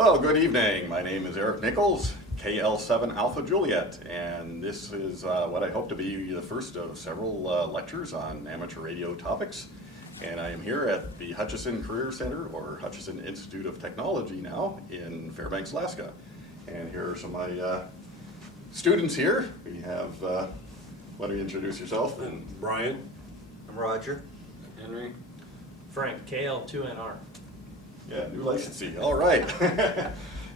Well, good evening. My name is Eric Nichols, KL7 Alpha Juliet, and this is what I hope to be the first of several lectures on amateur radio topics. And I am here at the Hutchison Career Center, or Hutchison Institute of Technology now, in Fairbanks, Alaska. And here are some of my students here. We have, why don't you introduce yourself? And Brian. I'm Roger. Henry. Frank, KL2NR. Yeah, new licensee, all right.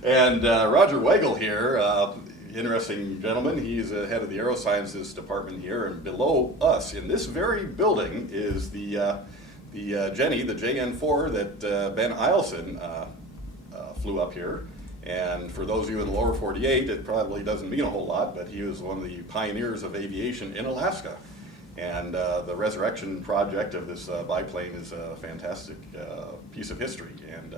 And Roger Weigel here, interesting gentleman. He's the head of the Aerosciences department here, and below us in this very building is the Jenny, the JN4 that Ben Eilson flew up here. And for those of you in the lower 48, it probably doesn't mean a whole lot, but he was one of the pioneers of aviation in Alaska. And the resurrection project of this biplane is a fantastic piece of history. And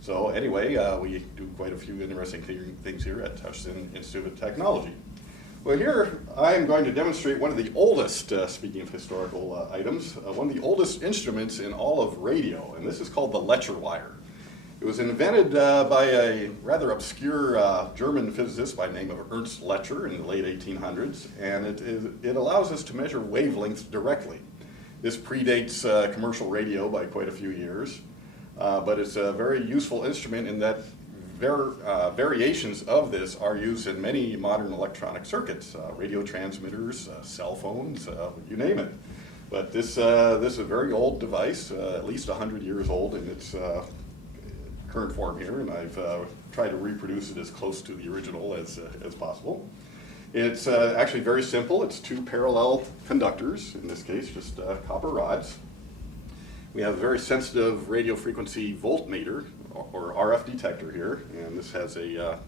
so anyway, we do quite a few interesting things here at Hutchison Institute of Technology. Well, here I am going to demonstrate one of the oldest, speaking of historical items, one of the oldest instruments in all of radio, and this is called the Lecher wire. It was invented by a rather obscure German physicist by the name of Ernst Lecher in the late 1800s, and it allows us to measure wavelengths directly. This predates commercial radio by quite a few years, but it's a very useful instrument in that variations of this are used in many modern electronic circuits, radio transmitters, cell phones, you name it. But this is a very old device, at least 100 years old in its current form here, and I've tried to reproduce it as close to the original as possible. It's actually very simple. It's two parallel conductors, in this case just copper rods. We have a very sensitive radio frequency voltmeter, or RF detector here, and this has a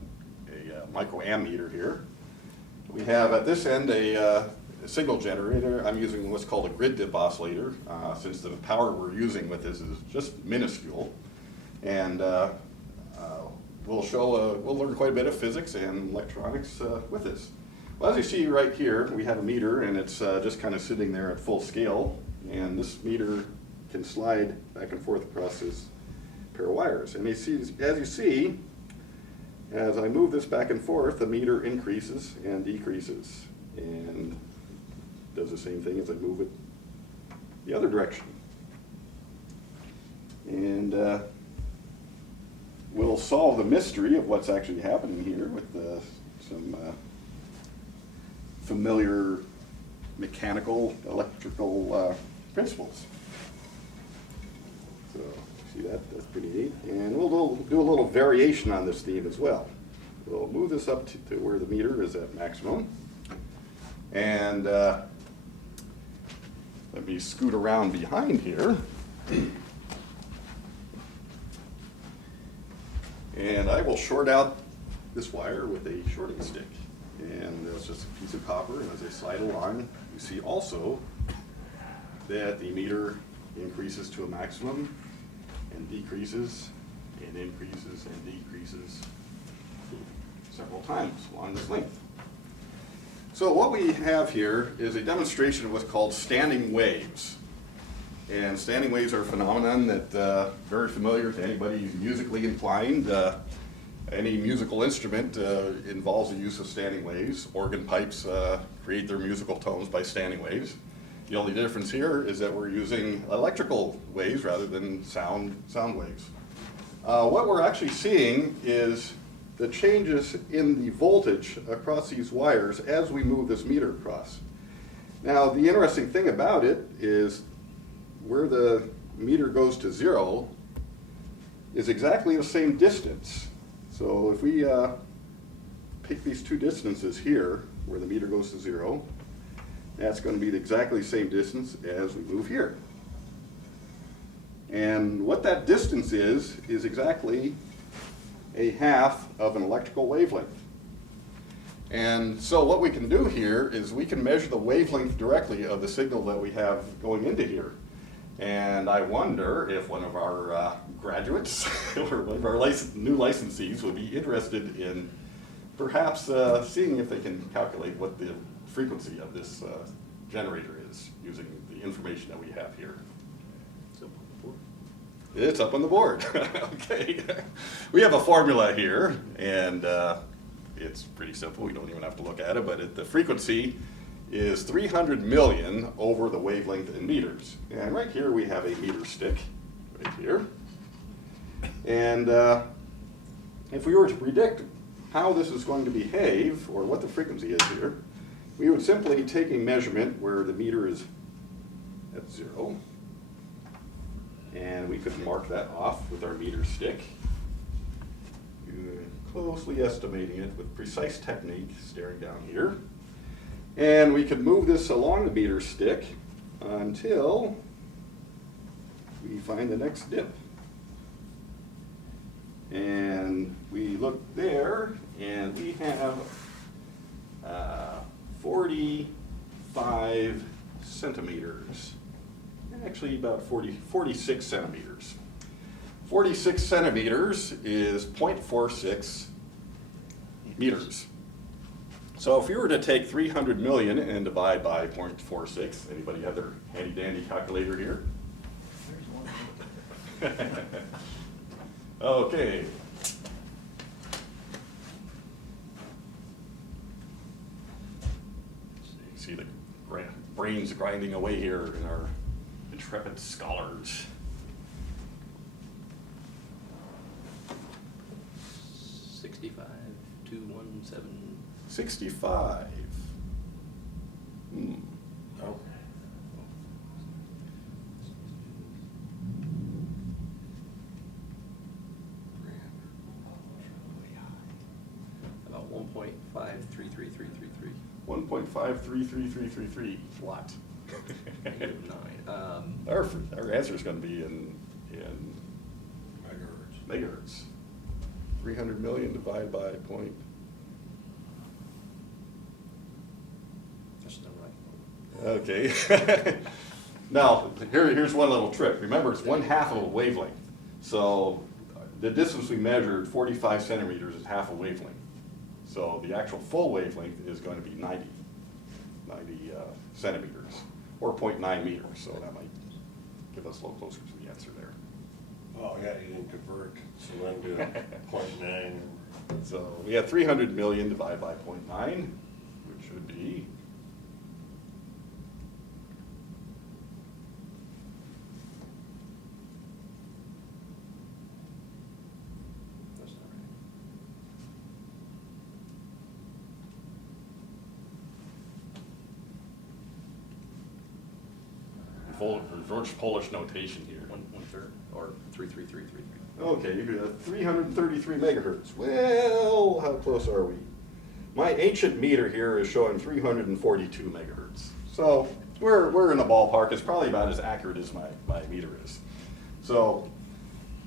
microammeter here. We have at this end a signal generator. I'm using what's called a grid dip oscillator, since the power we're using with this is just minuscule. And we'll learn quite a bit of physics and electronics with this. Well, as you see right here, we have a meter, and it's just kind of sitting there at full scale. And this meter can slide back and forth across this pair of wires. And as you see, as I move this back and forth, the meter increases and decreases, and does the same thing as I move it the other direction. And we'll solve the mystery of what's actually happening here with some familiar mechanical, electrical principles. So, see that? That's pretty neat. And we'll do a little variation on this theme as well. We'll move this up to where the meter is at maximum. And let me scoot around behind here. And I will short out this wire with a shorting stick. And that's just a piece of copper, and as I slide along, you see also that the meter increases to a maximum and decreases and increases and decreases several times along this length. So what we have here is a demonstration of what's called standing waves. And standing waves are a phenomenon that very familiar to anybody who's musically inclined. Any musical instrument involves the use of standing waves. Organ pipes create their musical tones by standing waves. The only difference here is that we're using electrical waves rather than sound waves. What we're actually seeing is the changes in the voltage across these wires as we move this meter across. Now, the interesting thing about it is where the meter goes to zero is exactly the same distance. So if we pick these two distances here, where the meter goes to zero, that's going to be exactly the same distance as we move here. And what that distance is exactly a half of an electrical wavelength. And so what we can do here is we can measure the wavelength directly of the signal that we have going into here. And I wonder if one of our graduates or one of our new licensees would be interested in perhaps seeing if they can calculate what the frequency of this generator is using the information that we have here. It's up on the board. Okay. We have a formula here, and it's pretty simple. We don't even have to look at it, but the frequency is 300 million over the wavelength in meters. And right here we have a meter stick, right here. And if we were to predict how this is going to behave, or what the frequency is here, we would simply take a measurement where the meter is at 0, and we could mark that off with our meter stick, closely estimating it with precise technique, staring down here. And we could move this along the meter stick until we find the next dip. And we look there, and we have 45 centimeters. Actually about 46 centimeters. 46 centimeters is 0.46 meters. So if you were to take 300 million and divide by 0.46, anybody have their handy dandy calculator here? Okay. You see the brains grinding away here in our intrepid scholars. 65,217. 65. Oh. About 1.533333. 1.533333 watt. -9. Our answer is going to be in Megahertz. megahertz. 300 million divided by point. That's not right. Okay. Now, here's one little trick. Remember, it's 1/2 of a wavelength. So the distance we measured, 45 centimeters, is half a wavelength. So the actual full wavelength is going to be 90 centimeters, or 0.9 meters. So that might give us a little closer to the answer there. Oh, yeah, you didn't convert, so then do 0.9. So we have 300 million divided by 0.9, which should be That's not right. reverse Polish notation here. 1/3 or 33333. Okay, you got 333 megahertz. Well, how close are we? My ancient meter here is showing 342 megahertz. So we're in the ballpark. It's probably about as accurate as my meter is. So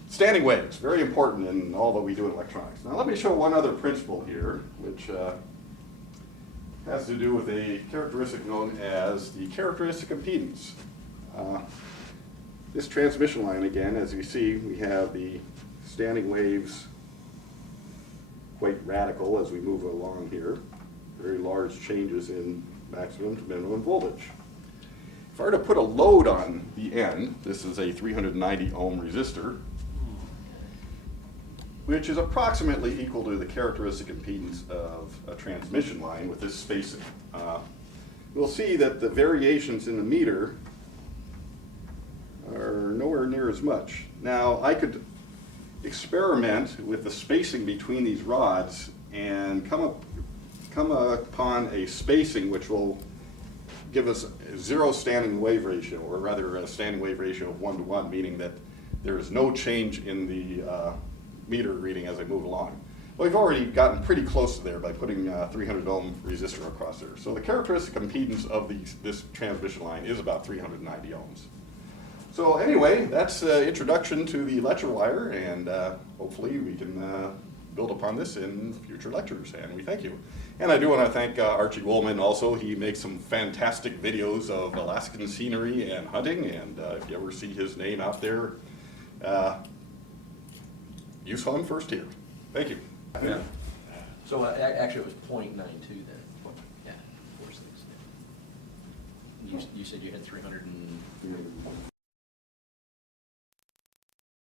standing waves, very important in all that we do in electronics. Now let me show one other principle here, which has to do with a characteristic known as the characteristic impedance. This transmission line, again, as you see, we have the standing waves quite radical as we move along here. Very large changes in maximum to minimum voltage. If I were to put a load on the end, this is a 390 ohm resistor, which is approximately equal to the characteristic impedance of a transmission line with this spacing. We'll see that the variations in the meter are nowhere near as much. Now, I could experiment with the spacing between these rods and come upon a spacing which will give us a 0 standing wave ratio, or rather a standing wave ratio of 1:1, meaning that there is no change in the meter reading as I move along. Well, we've already gotten pretty close to there by putting 300 ohm resistor across there. So the characteristic impedance of this transmission line is about 390 ohms. So anyway, that's introduction to the Lecher wire, and hopefully we can build upon this in future lectures, and we thank you. And I do want to thank Archie Woolman also. He makes some fantastic videos of Alaskan scenery and hunting, and if you ever see his name out there, you saw him first here. Thank you. Yeah. So actually it was 0.92 then. Yeah, 46. You said you had 300 and